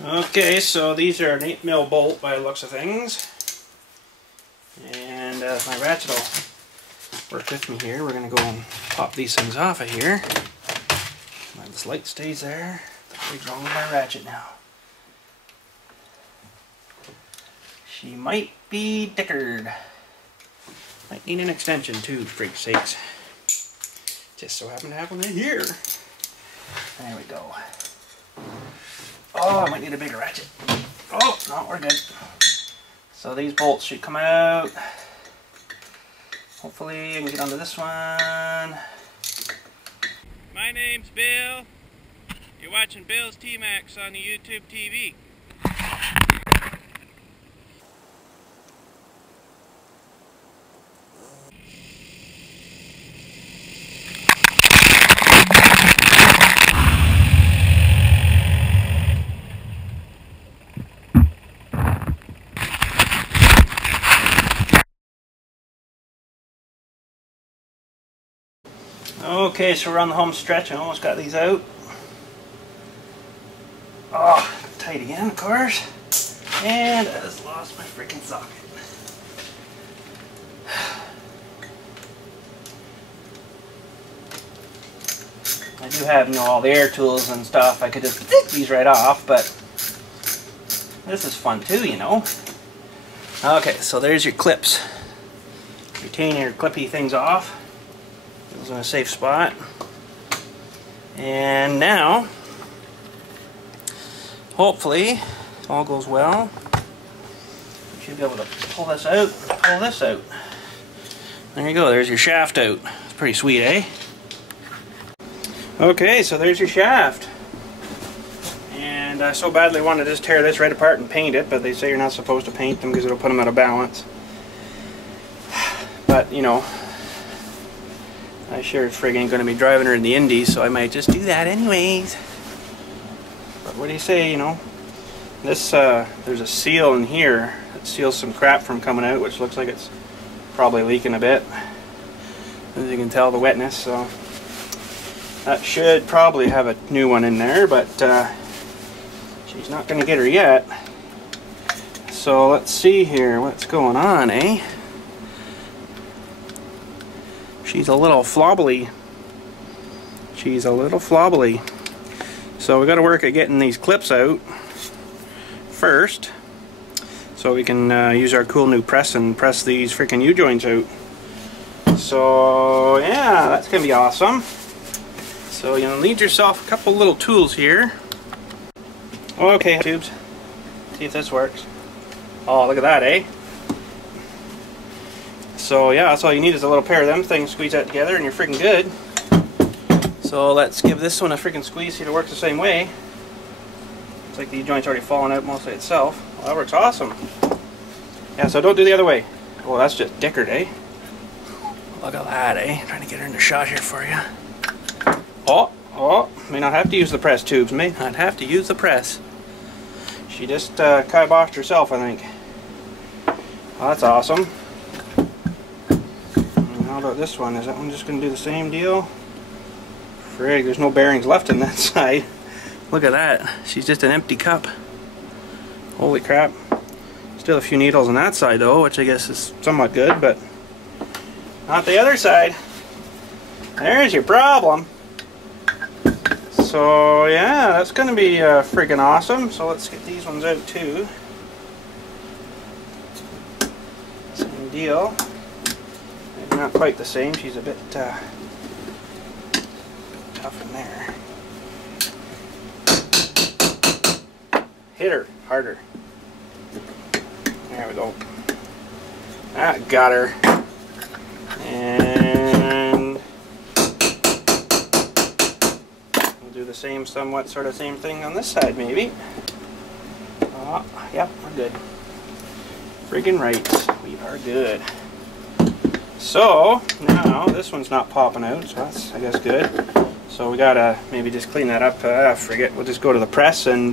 Okay, so these are an 8mm bolt by the looks of things. And my ratchet will work with me here. We're going to go and pop these things off of here. This light stays there. The freak's wrong with my ratchet now. She might be dickered. Might need an extension too, for freak's sakes. Just so happen to have one in here. There we go. Oh, I might need a bigger ratchet. Oh, no, we're good. So these bolts should come out. Hopefully I can get onto this one. My name's Bill. You're watching Bill's T-Max on the YouTube TV. Okay, so we're on the home stretch. I almost got these out. Oh, tight again, of course. And I just lost my freaking socket. I do have, all the air tools and stuff. I could just take these right off, but this is fun too, Okay, so there's your clips. Retain your clippy things off. Those in a safe spot. And now, hopefully, all goes well. You should be able to pull this out, pull this out. There you go, there's your shaft out. It's pretty sweet, eh? Okay, so there's your shaft. And I so badly want to just tear this right apart and paint it, but they say you're not supposed to paint them because it'll put them out of balance. But, I sure friggin' ain't gonna be driving her in the Indies, so I might just do that anyways. But what do you say, This, there's a seal in here that seals some crap from coming out, which looks like it's probably leaking a bit. As you can tell, the wetness, so that should probably have a new one in there, but she's not gonna get her yet. So let's see here, what's going on, eh? She's a little flobbly. She's a little flobbly. So we got to work at getting these clips out first, so we can use our cool new press and press these freaking U-joints out. So yeah, that's gonna be awesome. So you'll need yourself a couple little tools here. Okay, tubes. See if this works. Oh, look at that, eh? So yeah, that's all you need is a little pair of them things, squeeze that together and you're freaking good. So let's give this one a freaking squeeze, see if it works the same way. Looks like the joint's already fallen out mostly itself. Well, that works awesome. Yeah, so don't do the other way. Oh, that's just dickered, eh? Look at that, eh? Trying to get her in the shot here for you. Oh, may not have to use the press tubes, may not have to use the press. She just kiboshed herself, I think. Well, that's awesome. How about this one? Is that one just going to do the same deal? Frig, there's no bearings left in that side. Look at that. She's just an empty cup. Holy crap. Still a few needles on that side though, which I guess is somewhat good, but not the other side. There's your problem. So yeah, that's going to be friggin' awesome. So let's get these ones out too. Same deal. Not quite the same. She's a bit tough in there. Hit her harder. There we go. That got her. And we'll do the same, somewhat sort of same thing on this side, maybe. Oh, yep, we're good. Friggin' right. We are good. So now this one's not popping out, so that's, I guess, good. So we gotta maybe just clean that up. Forget. We'll just go to the press and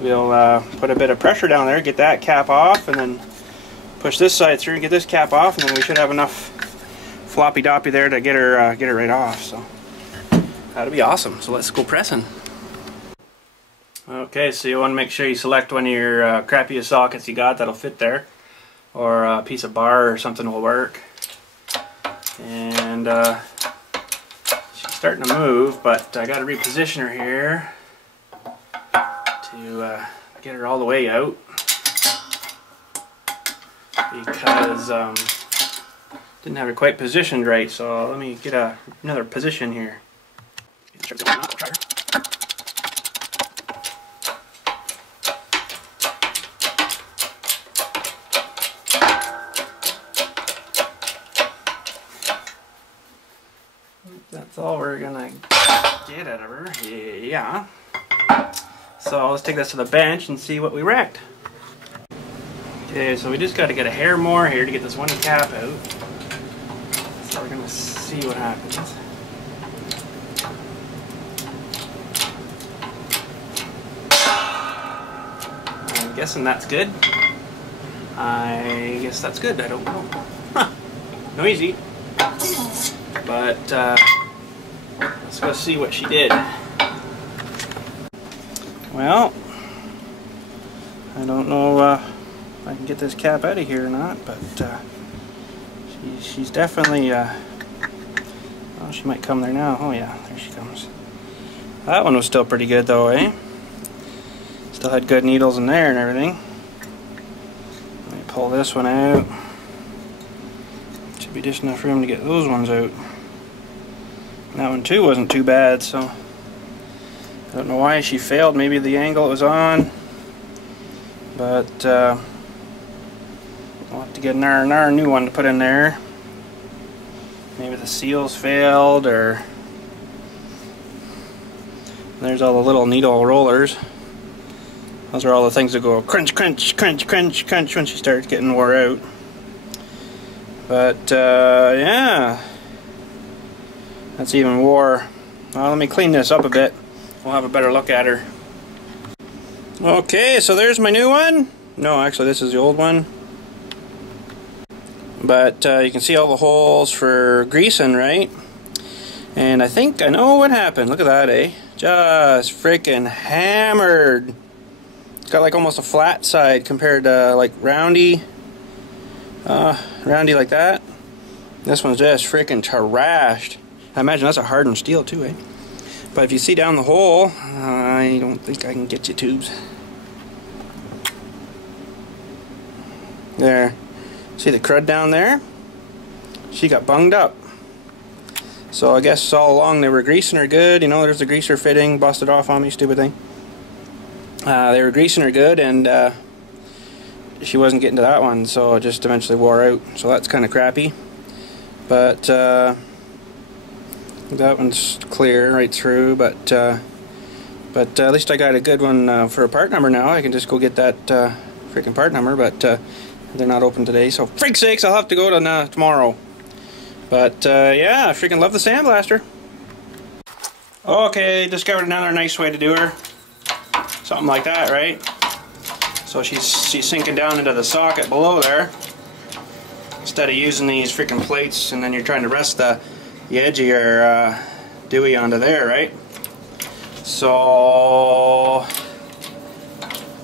we'll put a bit of pressure down there, get that cap off, and then push this side through and get this cap off, and then we should have enough floppy doppy there to get her right off. So that'll be awesome. So let's go pressing. Okay, so you want to make sure you select one of your crappiest sockets you got that'll fit there, or a piece of bar or something will work. And she's starting to move, but I got to reposition her here to get her all the way out, because didn't have her quite positioned right. So let me get another position here. That's all we're gonna get out of her. Yeah. So let's take this to the bench and see what we wrecked. Okay, so we just got to get a hair more here to get this one cap out. So we're gonna see what happens. I'm guessing that's good. I guess that's good. I don't know. Huh. Noisy. But let's go see what she did. Well, I don't know if I can get this cap out of here or not, but she's definitely, oh, she might come there now. Oh yeah, there she comes. That one was still pretty good though, eh? Still had good needles in there and everything. Let me pull this one out. Should be just enough room to get those ones out. That one too wasn't too bad, so I don't know why she failed. Maybe the angle it was on, but we'll have to get another new one to put in there. Maybe the seals failed, or there's all the little needle rollers. Those are all the things that go crunch, crunch, crunch, crunch, crunch when she starts getting wore out. But yeah, that's even wore. Well, let me clean this up a bit. We'll have a better look at her. Okay, so there's my new one. No, actually this is the old one. But you can see all the holes for greasing, right? And I think I know what happened. Look at that, eh? Just freaking hammered. It's got like almost a flat side compared to like roundy like that. This one's just freaking trashed. I imagine that's a hardened steel too, eh? But if you see down the hole, I don't think I can get you tubes. There. See the crud down there? She got bunged up. So I guess all along they were greasing her good. You know, there's the greaser fitting busted off on me, stupid thing. They were greasing her good, and she wasn't getting to that one, so it just eventually wore out. So that's kind of crappy. But that one's clear right through. But at least I got a good one for a part number now. I can just go get that freaking part number. But they're not open today, so freak's sakes, I'll have to go to tomorrow. But yeah, I freaking love the sandblaster. Okay, discovered another nice way to do her. Something like that, right? So she's sinking down into the socket below there, instead of using these freaking plates, and then you're trying to rest the edge of your Dewey onto there, right? So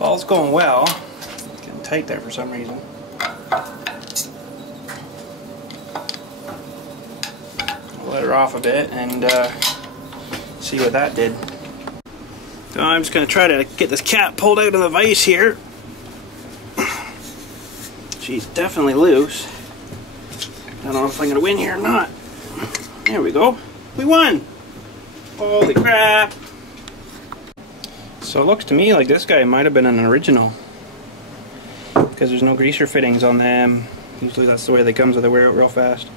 all's going well. It's getting tight there for some reason. Let her off a bit and see what that did. So I'm just going to try to get this cap pulled out of the vise here. She's definitely loose. I don't know if I'm going to win here or not. There we go. We won! Holy crap! So it looks to me like this guy might have been an original, because there's no greaser fittings on them. Usually that's the way they come, so they wear out real fast.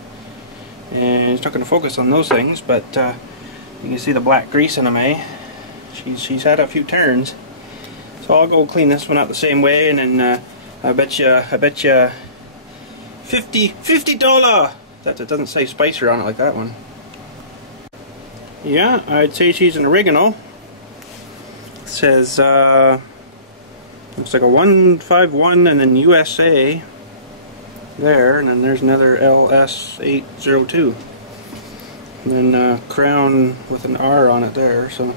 And it's not going to focus on those things, but you can see the black grease in them, eh? She's had a few turns. So I'll go clean this one out the same way, and then I bet you $50. That it doesn't say Spicer on it like that one. Yeah, I'd say she's an original. It says looks like a 151 and then USA there, and then there's another LS802, and then crown with an R on it there. So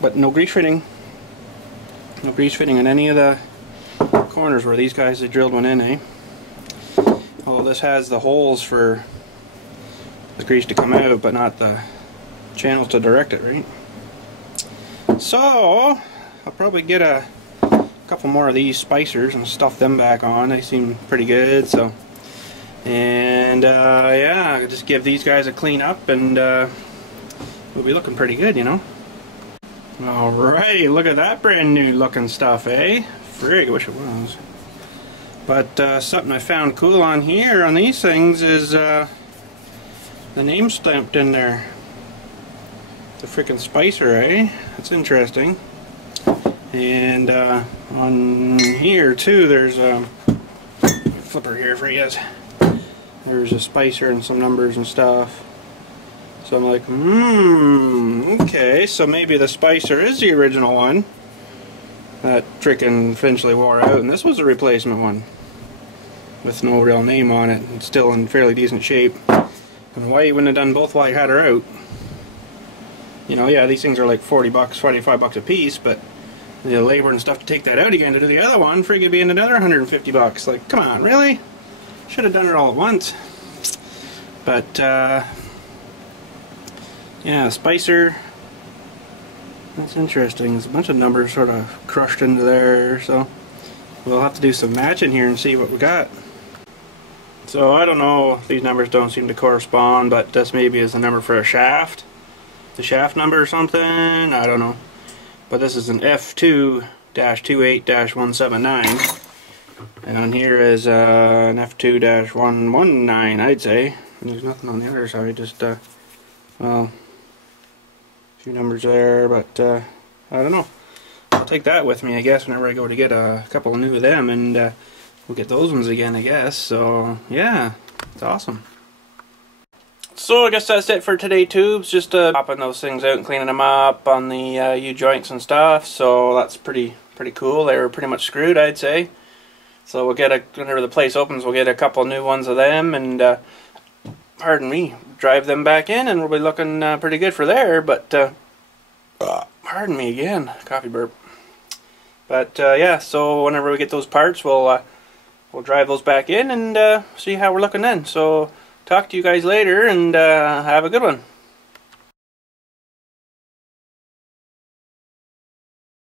but no grease fitting. No grease fitting in any of the corners where these guys have drilled one in, eh? Well, this has the holes for the grease to come out, but not the channels to direct it, right? So I'll probably get a couple more of these spicers and stuff them back on. They seem pretty good. So, and yeah, I'll just give these guys a clean up, and we'll be looking pretty good, you know. Alrighty, look at that brand new looking stuff, eh? Frig, I wish it was. But something I found cool on here on these things is the name stamped in there. The freaking Spicer, eh? That's interesting. And on here too, there's a flipper here for you guys. There's a Spicer and some numbers and stuff. So I'm like, okay, so maybe the Spicer is the original one that frickin' eventually wore out, and this was a replacement one with no real name on it, and still in fairly decent shape. And why you wouldn't have done both while you had her out? You know, yeah, these things are like 40 bucks, 45 bucks a piece, but the labor and stuff to take that out again to do the other one, friggin' be another 150 bucks. Like, come on, really? Should have done it all at once. But, yeah, Spicer, that's interesting. There's a bunch of numbers sort of crushed into there, so we'll have to do some matching here and see what we got. So I don't know, these numbers don't seem to correspond, but this maybe is the number for a shaft. The shaft number or something, I don't know. But this is an F2-28-179. And on here is an F2-119, I'd say. And there's nothing on the other side, just, well, a few numbers there, but I don't know. I'll take that with me, I guess, whenever I go to get a couple of new of them, and we'll get those ones again, I guess. So, yeah, it's awesome. So I guess that's it for today, tubes. Just popping those things out and cleaning them up on the U-joints and stuff. So that's pretty cool. They were pretty much screwed, I'd say. So we'll get whenever the place opens, we'll get a couple new ones of them, and pardon me, drive them back in, and we'll be looking pretty good for there. But pardon me again, coffee burp. But yeah, so whenever we get those parts, we'll drive those back in and see how we're looking then. So talk to you guys later, and have a good one.